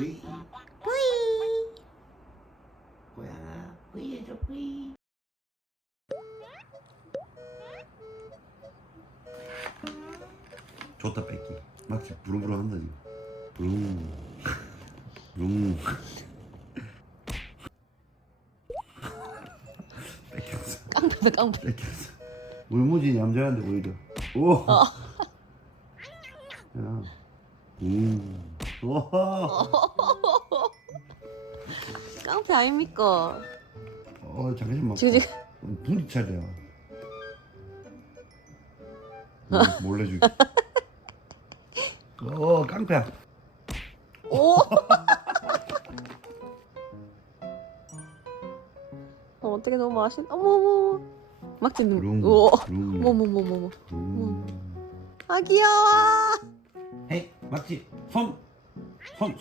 뿌이 뿌이. 고양아 뿌이 해줘 뿌이 좋다 뺏기 막지 부르부르 한다 지금 룽 룽. 뺏겼어 깡패다 깡패. 뺏겼어 물무지 얌전한데 오히려 오 어. 야. 음. 오. 깡패 아닙니까? 어, 잠시만. 지금 지금 분리 차려. 몰래 주기. 오, 깡패야. 오. 어, 어떻게 너무 맛있. 어머 어머. 막지 눈. 룽. 오. 룽. 어머 어머 어머 어머. 룽. 아 귀여워. 헤이, 막지. 손. 손.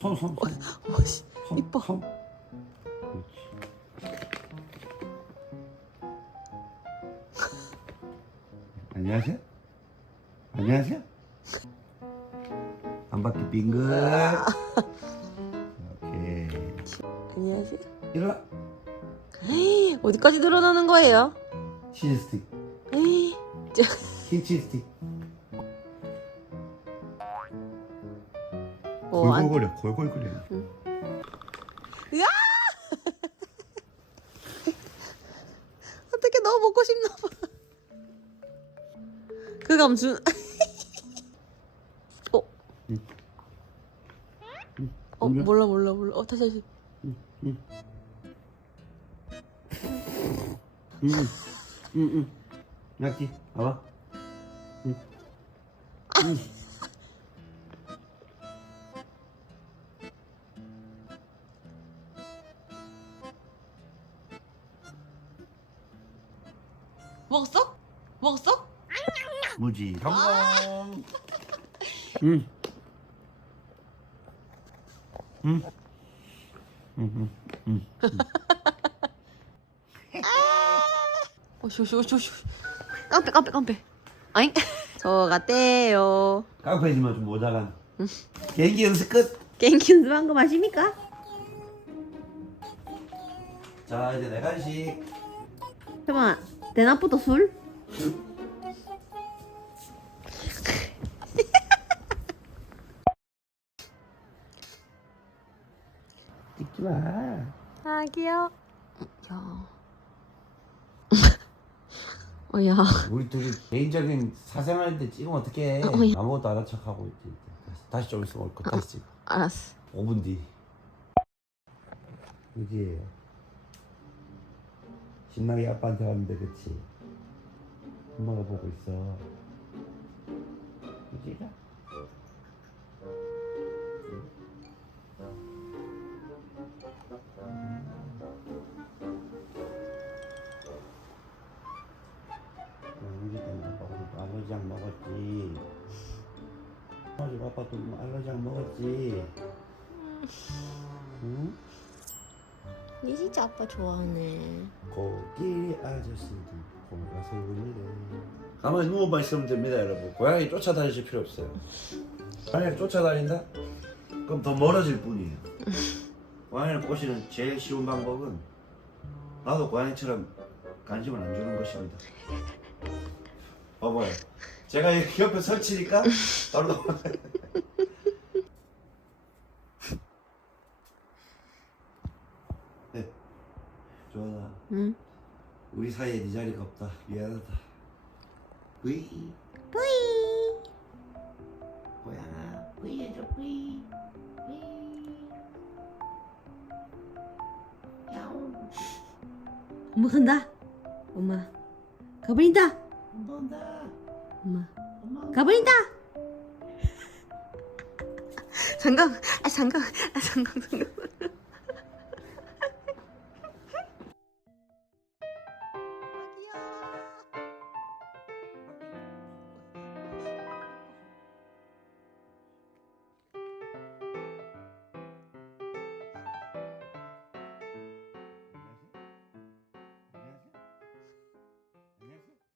손, 손, 손. 오씨. 손. 이뻐. 손. 그렇지. 안녕하세요. 안녕하세요. 한 바퀴 빙글. 오케이. 안녕하세요. 일어나. 에이, 어디까지 늘어나는 거예요? 치즈 스틱. 에이, 저, 김치 스틱. 어, 안, 골골거려. 골골 거려. 으아! 어떻게 너무 먹고 싶나 봐. 그 감 준. 어, 어, 몰라? 몰라 몰라 몰라. 어, 다시 다시. 응, 응, 응. 낙지, 봐봐. 응. 응. 먹었어? 먹었어? 무지 성공. 응. 응. 응, 응, 응. 어, 쇼쇼 쇼쇼. 깜빼 깜빼 깜빼. 아잉? 저 같대요. 깡패지만 좀 모자란. 개인기 연습 끝. 갱기 연습한 거 마십니까? 자 이제 네 간식. 해봐. 대낮부터 술? 찍지 마. 아 귀여워. 야. 어, 야. 우리 둘이 개인적인 사생활 때 찍으면 어떡해. 어, 예. 아무것도 안 한 척하고 있지. 다시, 다시 좀 있으면 올거 다시 찍어. 알았어. 5분 뒤. 그지? 신나게 아빠한테 갔는데 그치? 엄마가 보고 있어. 아빠가 알러지약 먹었지. 어제 아빠도 뭐 알러지약 먹었지. 응? 니 진짜 아빠 좋아하네. 코끼리 아저씨들 공가 세운이래 가만히 누워만 있으면 됩니다 여러분. 고양이 쫓아다니실 필요 없어요. 만약에 쫓아다닌다? 그럼 더 멀어질 뿐이에요. 고양이를 꼬시는 제일 쉬운 방법은 나도 고양이처럼 관심을 안 주는 것입니다. 봐봐요. 제가 여기 옆에 설치니까 바로 넘어가요 조연아 응? 우리 사이에 네 자리가 없다. 미안하다. 뿌이. 뿌이. 고양아, 뿌이 해줘, 뿌이. 뿌이. 야옹. 엄마 간다. 엄마. 가버린다. 엄마 온다. 엄마. 엄마. 가버린다. 잠깐. 아 잠깐. 아 잠깐 잠깐.